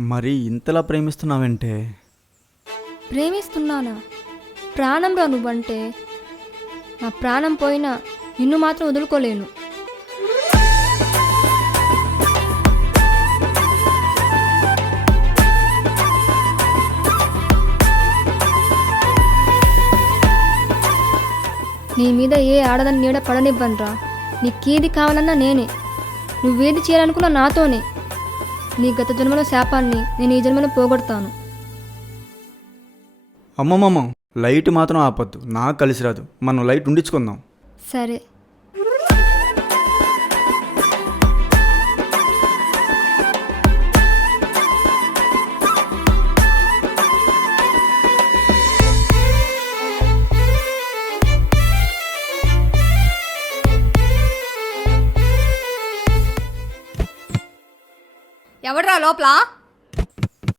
మరి ఇంతలా ప్రేమిస్తున్నావంటే? ప్రేమిస్తున్నానా? ప్రాణంరా నువ్వంటే. నా ప్రాణం పోయినా నిన్ను మాత్రం వదులుకోలేను. నీ మీద ఏ ఆడదని నీడ పడనివ్వనురా. నీకేది కావాలన్నా నేనే, నువ్వేది చేయాలనుకున్నా నాతోనే. నీ గత జన్మలో శాపాన్ని నేను ఈ జన్మలో పోగొడతాను. అమ్మమ్మమ్మ, లైట్ మాత్రం ఆపొద్దు, నాకు కలిసి రాదు. మనం లైట్ ఉండించుకుందాం. సరే. ఎవడ్రా లోపల?